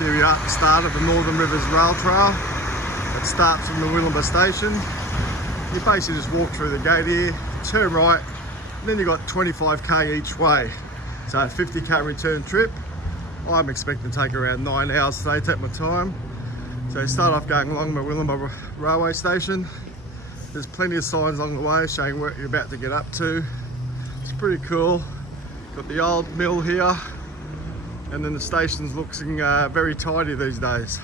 Here we are at the start of the Northern Rivers Rail Trail. It starts from the Willimba station. You basically just walk through the gate here, turn right, and then you've got 25k each way. So a 50k return trip. I'm expecting to take around 9 hours today, take my time. So you start off going along the Willimba railway station. There's plenty of signs along the way showing where you're about to get up to. It's pretty cool. Got the old mill here, and then the station's looking very tidy these days.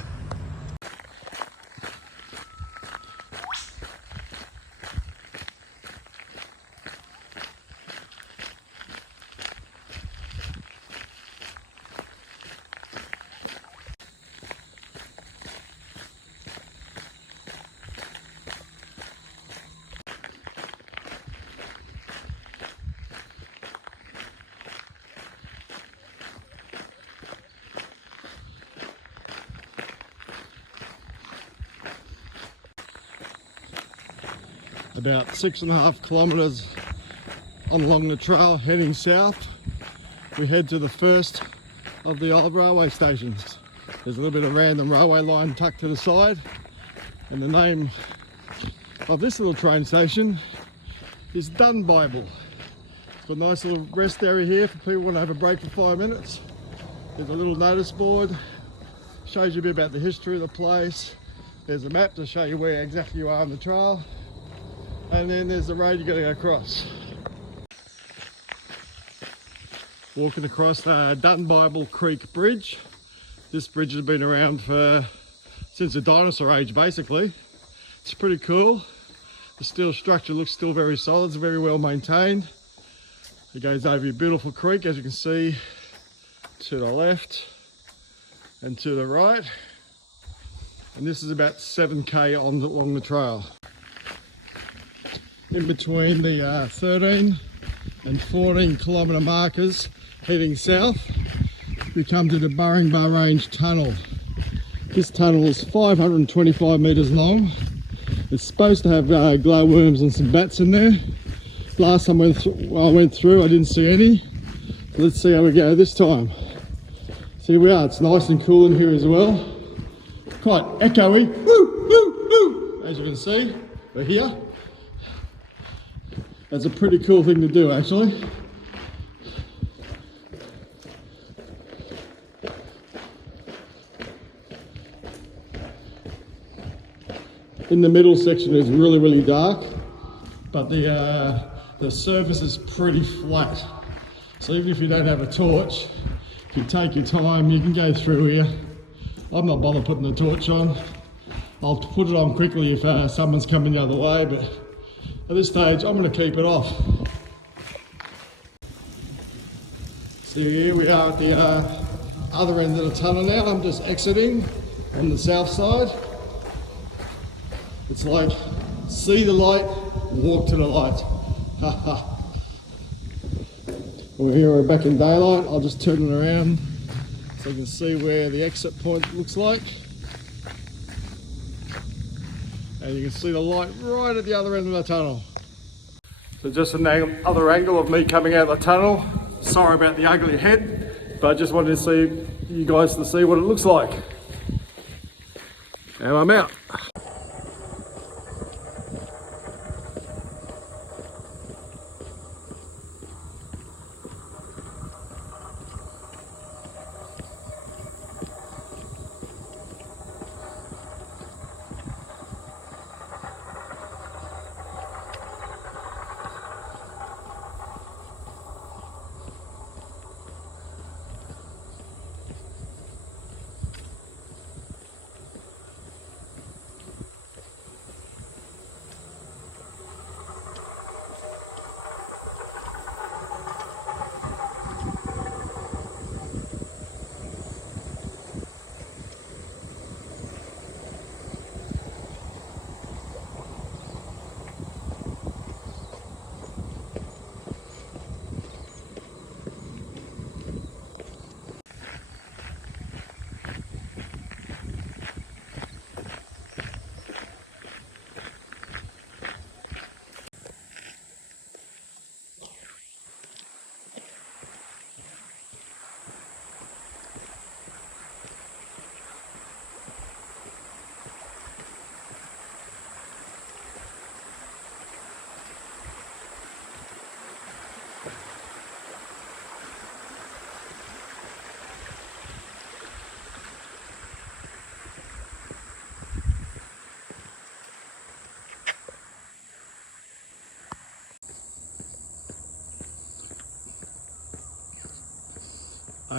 About 6.5 kilometres along the trail heading south, we head to the first of the old railway stations. There's a little bit of random railway line tucked to the side, and the name of this little train station is Dunbible. It's got a nice little rest area here for people who want to have a break for 5 minutes. There's a little notice board, shows you a bit about the history of the place. There's a map to show you where exactly you are on the trail. And then there's the road you've got to go across. Walking across Dunbible Creek Bridge. This bridge has been around since the dinosaur age, basically. It's pretty cool. The steel structure looks still very solid, it's very well maintained. It goes over a beautiful creek, as you can see, to the left and to the right. And this is about 7k along the trail. In between the 13 and 14 kilometre markers heading south, we come to the Burringbar Range Tunnel. This tunnel is 525 metres long. It's supposed to have glowworms and some bats in there. Last time I went through, I didn't see any. So let's see how we go this time. So here we are, it's nice and cool in here as well. Quite echoey, woo, woo, woo, as you can see. We're here. That's a pretty cool thing to do, actually. In the middle section is really, really dark, but the surface is pretty flat. So even if you don't have a torch, if you take your time, you can go through here. I'm not bothered putting the torch on. I'll put it on quickly if someone's coming the other way, but at this stage, I'm going to keep it off. So here we are at the other end of the tunnel now. I'm just exiting on the south side. It's like, see the light, walk to the light. We're back in daylight. I'll just turn it around so you can see where the exit point looks like. And you can see the light right at the other end of the tunnel. So just another angle of me coming out of the tunnel. Sorry about the ugly head, but I just wanted to see you guys to see what it looks like. And I'm out.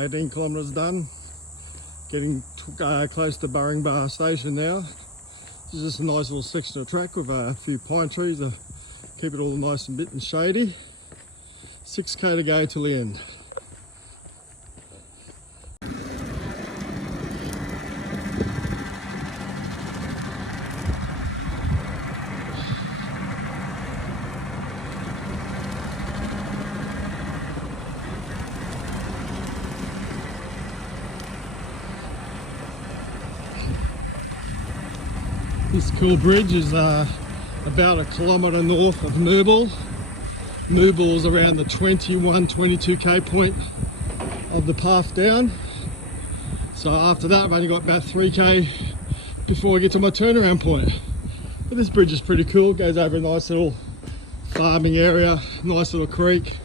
18 kilometres done. Getting close to Burringbar station now. This is just a nice little section of track with a few pine trees to keep it all nice and bit and shady. 6k to go till the end. This cool bridge is about a kilometre north of Newball. Newball is around the 22k point of the path down. So after that I've only got about 3k before I get to my turnaround point. But this bridge is pretty cool, it goes over a nice little farming area, nice little creek,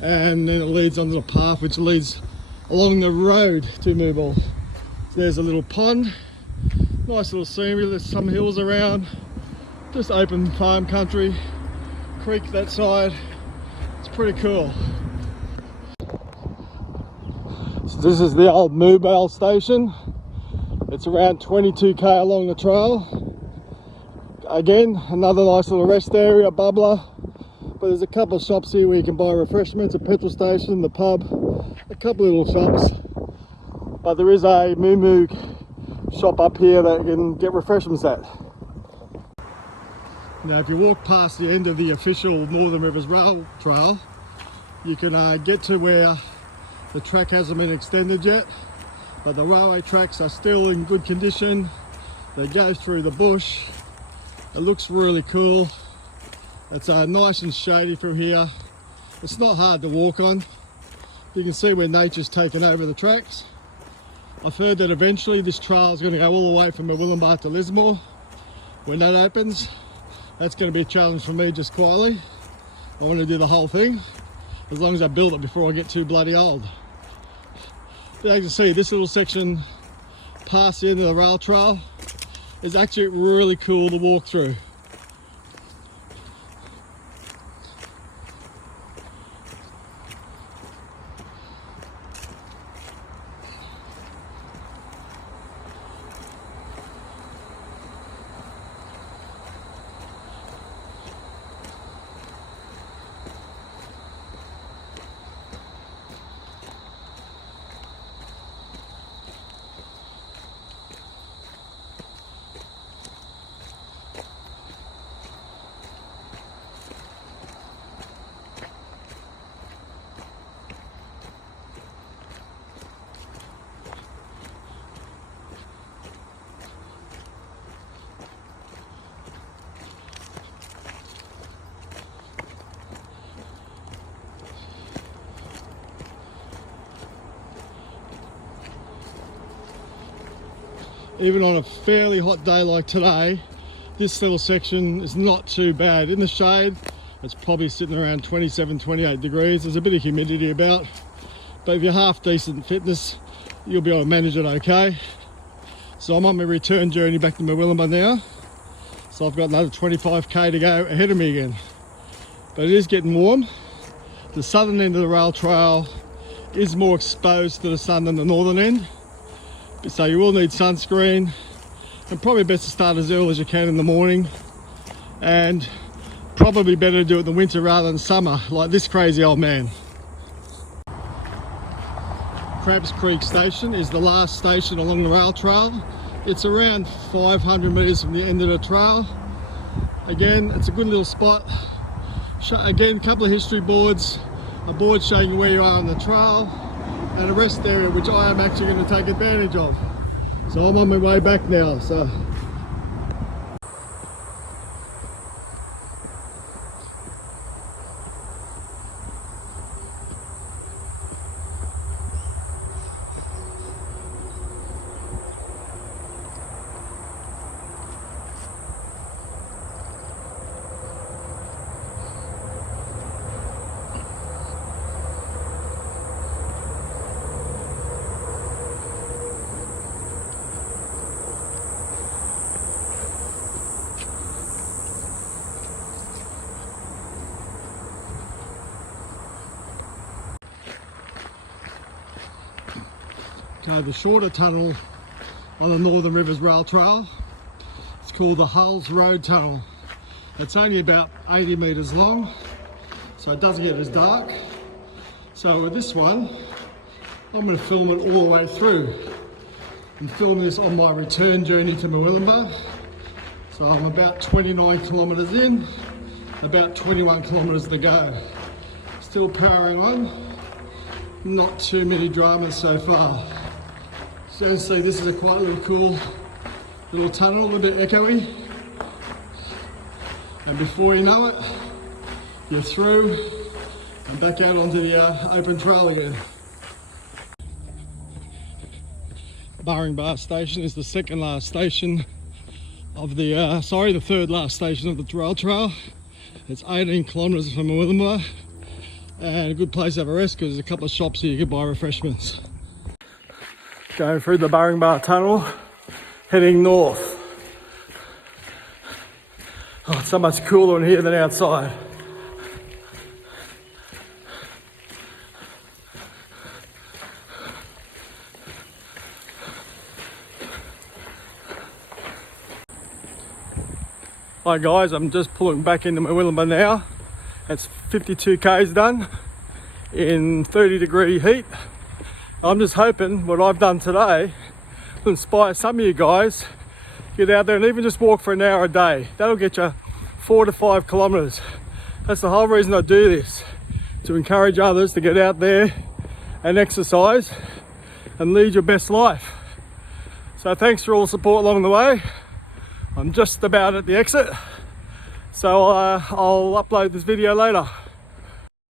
and then it leads onto the path which leads along the road to Newball. So there's a little pond. Nice little scenery, there's some hills around, just open farm country, creek that side. It's pretty cool. So this is the old Newball station. It's around 22k along the trail. Again, another nice little rest area, bubbler. But there's a couple of shops here where you can buy refreshments, a petrol station, the pub, a couple of little shops. But there is a moo shop up here that you can get refreshments at. Now if you walk past the end of the official Northern Rivers Rail Trail, you can get to where the track hasn't been extended yet, but the railway tracks are still in good condition. They go through the bush. It looks really cool. It's nice and shady through here. It's not hard to walk on. You can see where nature's taken over the tracks. I've heard that eventually this trail is going to go all the way from Willumbar to Lismore. When that opens, that's going to be a challenge for me just quietly. I want to do the whole thing, as long as I build it before I get too bloody old. But as you can see, this little section past the end of the rail trail is actually really cool to walk through. Even on a fairly hot day like today, this little section is not too bad. In the shade, it's probably sitting around 27, 28 degrees. There's a bit of humidity about, but if you're half decent fitness, you'll be able to manage it okay. So I'm on my return journey back to Willumbar now. So I've got another 25k to go ahead of me again. But it is getting warm. The southern end of the rail trail is more exposed to the sun than the northern end. So you will need sunscreen, and probably best to start as early as you can in the morning, and probably better to do it in the winter rather than summer like this crazy old man. Crabs Creek Station is the last station along the rail trail. It's around 500 metres from the end of the trail. Again, it's a good little spot. Again, a couple of history boards, a board showing you where you are on the trail, and a rest area which I am actually going to take advantage of. So I'm on my way back now. So Okay, the shorter tunnel on the Northern Rivers Rail Trail, it's called the Hulls Road Tunnel. It's only about 80 metres long, so it doesn't get as dark. So with this one, I'm going to film it all the way through. I'm filming this on my return journey to Murwillumbah. So I'm about 29 kilometres in, about 21 kilometres to go. Still powering on, not too many dramas so far. So you can see this is a quite little cool little tunnel, a little bit echoey. And before you know it, you're through and back out onto the open trail again. Barringbar Station is the second last station of the, the third last station of the rail trail. It's 18 kilometres from Murwillumbah and a good place to have a rest because there's a couple of shops here you can buy refreshments. Going through the Barringbar Tunnel, heading north. Oh, it's so much cooler in here than outside. Hi guys, I'm just pulling back into Murwillumbah now. It's 52 k's done in 30-degree heat. I'm just hoping what I've done today will inspire some of you guys. Get out there and even just walk for an hour a day. That'll get you 4 to 5 kilometres. That's the whole reason I do this, to encourage others to get out there and exercise and lead your best life. So thanks for all the support along the way. I'm just about at the exit, so I'll upload this video later.